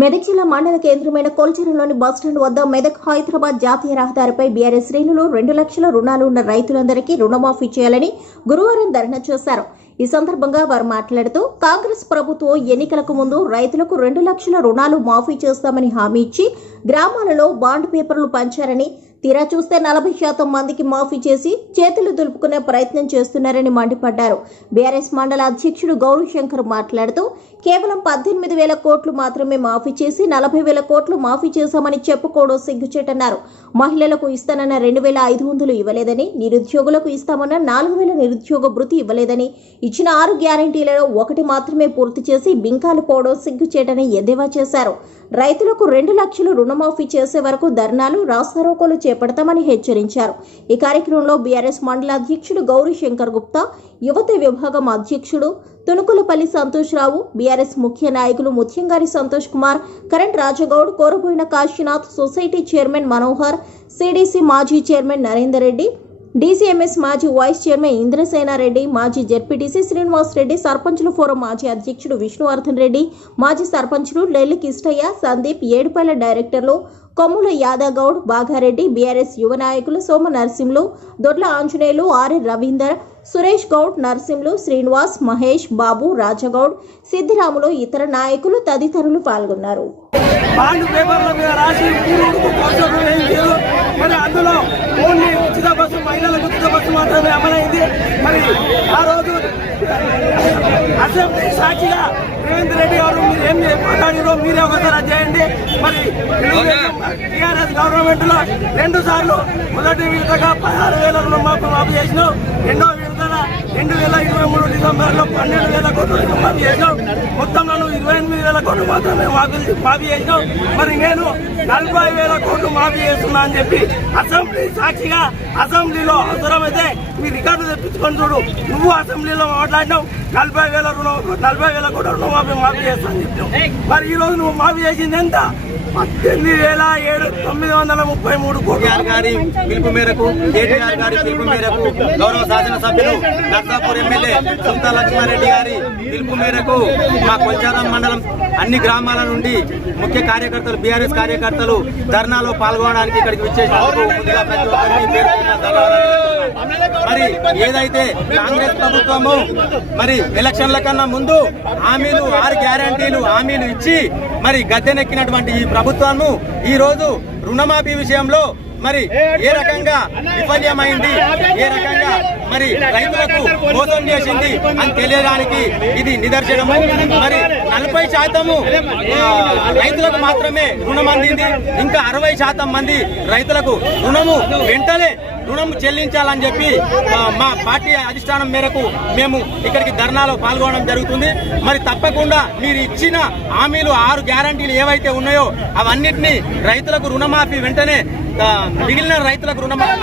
మెదక్ జిల్లా మండల కేంద్రమైన కొల్చెరంలోని బస్టాండ్ వద్ద మెదక్ హైదరాబాద్ జాతీయ రహదారిపై బీఆర్ఎస్ శ్రేణులు రెండు లక్షల రుణాలు ఉన్న రైతులందరికీ రుణమాఫీ చేయాలని గురువారం ధర్నా చేశారు. ఈ సందర్భంగా వారు మాట్లాడుతూ కాంగ్రెస్ ప్రభుత్వం ఎన్నికలకు ముందు రైతులకు రెండు లక్షల రుణాలు మాఫీ చేస్తామని హామీ ఇచ్చి గ్రామాలలో బాండ్ పేపర్లు పంచారని తీరా చూస్తే నలభై శాతం మందికి మాఫీ చేసి చేతులు దులుపుకునే ప్రయత్నం చేస్తున్నారని మండిపడ్డారు. బీఆర్ఎస్ మండల అధ్యక్షుడు గౌరీ శంకర్ మాట్లాడుతూ కేవలం పద్దెనిమిది వేల కోట్లు మాత్రమే మాఫీ చేసి నలభై వేల కోట్లు మాఫీ చేశామని చెప్పుకోవడం సిగ్గుచేటన్నారు. మహిళలకు ఇస్తానన్న రెండు వేల ఐదు వందలు ఇవ్వలేదని నిరుద్యోగులకు ఇస్తామన్న నాలుగు వేల నిరుద్యోగ భృతి ఇవ్వలేదని ఇచ్చిన ఆరు గ్యారంటీలలో ఒకటి మాత్రమే పూర్తి చేసి బింకాలు పోవడం సిగ్గుచేటని ఎద్దేవా చేశారు. రైతులకు రెండు లక్షలు రుణమాఫీ చేసే వరకు ధర్నాలు రాస్తారోకోలు చేపడతామని హెచ్చరించారు. ఈ కార్యక్రమంలో బీఆర్ఎస్ మండల అధ్యక్షుడు గౌరీ శంకర్ గుప్తా యువత విభాగం అధ్యక్షుడు తునుకులపల్లి సంతోష్ రావు బీఆర్ఎస్ ముఖ్య నాయకులు Muthyamgari Santosh Kumar current Rajagoud Koraboina Kashinath society chairman Manohar CDC మాజీ చైర్మన్ నరేందర్ రెడ్డి డీసీఎంఎస్ మాజీ వైస్ చైర్మన్ ఇంద్రసేనారెడ్డి మాజీ జెడ్పీటీసీ శ్రీనివాస్ రెడ్డి సర్పంచుల ఫోరం మాజీ అధ్యక్షుడు విష్ణువర్ధన్ రెడ్డి మాజీ సర్పంచులు లెల్లి కిష్టయ్య సందీప్ ఏడుపల్లి డైరెక్టర్లు కొమ్ముల యాదగౌడ్ బాగారెడ్డి బీఆర్ఎస్ యువ నాయకులు సోమ నరసింహులు దొడ్ల ఆంజనేయులు ఆర్ రవీందర్ సురేష్ గౌడ్ నరసింహులు శ్రీనివాస్ మహేష్ బాబు రాజగౌడ్ సిద్దిరాములు ఇతర నాయకులు తదితరులు పాల్గొన్నారు. మరి అందులో ఓన్లీ ఉచిత బస్సు మహిళలకు ఉచిత బస్సు మాత్రమే అమలైంది. మరి ఆ రోజు అసెంబ్లీ సాక్షిగా రేవంత్ రెడ్డి గారు మీరు ఏం మాట్లాడిరో మీరే ఒకసారి అది చేయండి. మరి టీఆర్ఎస్ గవర్నమెంట్లో రెండు సార్లు మొదటి విడతగా పదహారు వేల రుణమాఫీ మాఫీ చేసినాం. రెండో విడతల రెండు వేల ఇరవై మూడు డిసెంబర్లో పన్నెండు వేల కోట్లు రుణమాఫీ చేసినాం. మొత్తం నన్ను ఇరవై ఎనిమిది వేల కోట్లు మాత్రమే మాఫీ మాఫీ చేసినాం. మరి నేను నలభై వేల కోట్లు మాఫీ చేస్తున్నా అని చెప్పి అసెంబ్లీ సాక్షిగా అసెంబ్లీలో అవసరమైతే మీ రికార్డు తెప్పించుకొని చూడు. నువ్వు అసెంబ్లీలో మాట్లాడినావు. నలభై వేల రుణం నలభై వేల కోట్ల రుణమాఫీ మాఫీ చేస్తా అని చెప్పావు మరి ఈ రోజు నువ్వు మాఫీ చేసింది ఎంత? పద్దెనిమిది వేల ఏడు తొమ్మిది వందల ముప్పై మూడు కోట్లు. కేటీఆర్ గారి పిలుపు మేరకు కేటీఆర్ గారి పిలుపు మేరకు గౌరవ శాసనసభ్యులు నర్సాపూర్ ఎమ్మెల్యే సుల్తా లక్ష్మారెడ్డి గారి పిలుపు మేరకు మా కొంచారం మండలం అన్ని గ్రామాల నుండి ముఖ్య కార్యకర్తలు బీఆర్ఎస్ కార్యకర్తలు ధర్నాలో పాల్గొనడానికి ఇక్కడికి విచ్చేసినందుకు ముందుగా ప్రతి మరి ఏదైతే కాంగ్రెస్ ప్రభుత్వము మరి ఎలక్షన్ల కన్నా ముందు హామీలు ఆరు గ్యారంటీలు హామీలు ఇచ్చి మరి గద్దెనెక్కినటువంటి ఈ ప్రభుత్వము ఈ రోజు రుణమాఫీ విషయంలో మరి ఏ రకంగా విఫల్యమైంది ఏ రకంగా మరి రైతులకు మోసం చేసింది అని తెలియడానికి ఇది నిదర్శనము. మరి నలభై శాతము రైతులకు మాత్రమే రుణం అందింది. ఇంకా అరవై శాతం మంది రైతులకు రుణము వెంటనే రుణం చెల్లించాలని చెప్పి మా పార్టీ అధిష్టానం మేరకు మేము ఇక్కడికి ధర్నాలో పాల్గొనడం జరుగుతుంది. మరి తప్పకుండా మీరు ఇచ్చిన హామీలు ఆరు గ్యారంటీలు ఏవైతే ఉన్నాయో అవన్నిటినీ రైతులకు రుణమాఫీ వెంటనే మిగిలిన రైతులకు రుణమాఫీ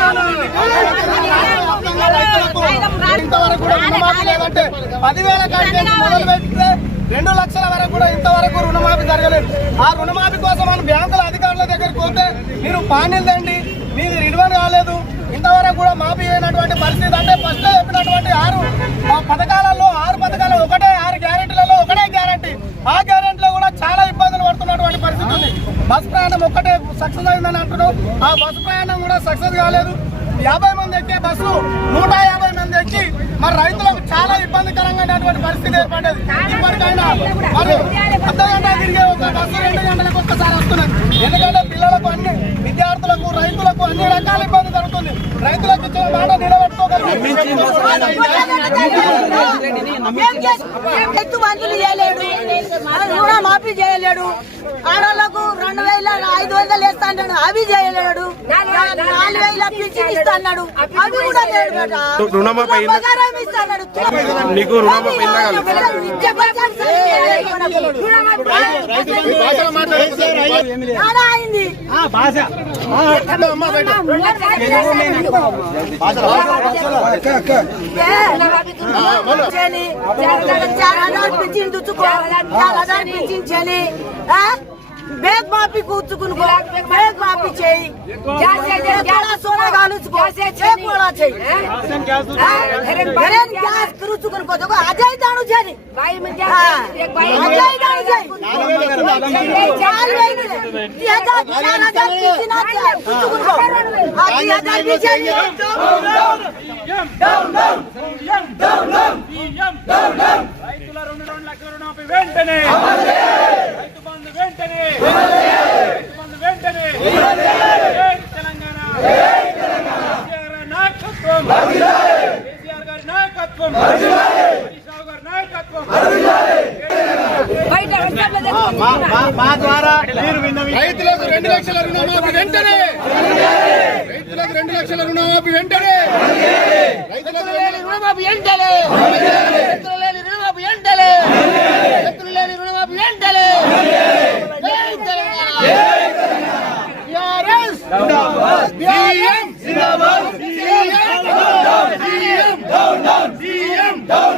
రెండు లక్షల వరకు కూడా ఇంతవరకు రుణమాఫీ జరగలేదు. ఆ రుణమాఫీ కోసం మనం బ్యాంకుల అధికారుల దగ్గరికి పోతే మీరు పానీలు తండి మీది రినివల్ కాలేదు. ఇంతవరకు కూడా మాఫీ అయినటువంటి పరిస్థితి అంటే ఫస్ట్ చెప్పినటువంటి ఆరు ఆ పథకాలలో ఆరు పథకాలు ఒకటే ఆరు గ్యారెంటీలలో ఒకటే గ్యారెంటీ. ఆ గ్యారెంటీలో కూడా చాలా ఇబ్బందులు పడుతున్నటువంటి పరిస్థితి ఉంది. బస్ ప్రయాణం ఒక్కటే సక్సెస్ అయిందని అంటున్నాం. ఆ బస్ ప్రయాణం కూడా సక్సెస్ కాలేదు. యాభై మంది ఎక్కే బస్సు నూట యాభై మంది ఎక్కి మరి రైతు ఇబ్బందికరంగా పరిస్థితి ఏర్పడేది ఇప్పటికైనా మరి అర్ధ గంట తిరిగే ఒక బస్సు రెండు గంటలకు ఒక్కసారి వస్తున్నది ఎందుకంటే పిల్లలకు అన్ని విద్యార్థులకు రైతులకు అన్ని రకాల ఇబ్బంది జరుగుతుంది రైతులకు ఇచ్చిన మాట ఎత్తు బంధులు చేయలేడు రుణ మాఫీ చేయలేడు వేల వందలు వేస్తా అన్నాడు అవి చేయలేడు నాలుగు వేల పింఛన్ ఇస్తా అన్నాడు అవి కూడా లేడు నీకు అయిందా. చాలా పింఛన్ దుచ్చుకో. చాలా పింఛించని బేగ్ మాపి కూర్చుకుని బేగ్ మాపి చేయి ఎక్కడ సోనా కాలుచుకో ఏ పోడా చేయి घरेन गॅस करू चुकून को देखो अजय दाणू जानी अजय दाणू जानी चार महिने ती हजार चार हजार किती ना चुकून को आधी हजार भी चाहिए రైతుల రెండు రెండు లక్షల రుణమాఫీ వెంటనే నాయకత్వం. గారి నాయకత్వం రైతులకు రెండు లక్షల రుణమాఫీ వెంటనే! రైతులకు రెండు లక్షల రుణమాఫీ వెంటనే! రైతులకు రుణమాఫీ వెంటనే!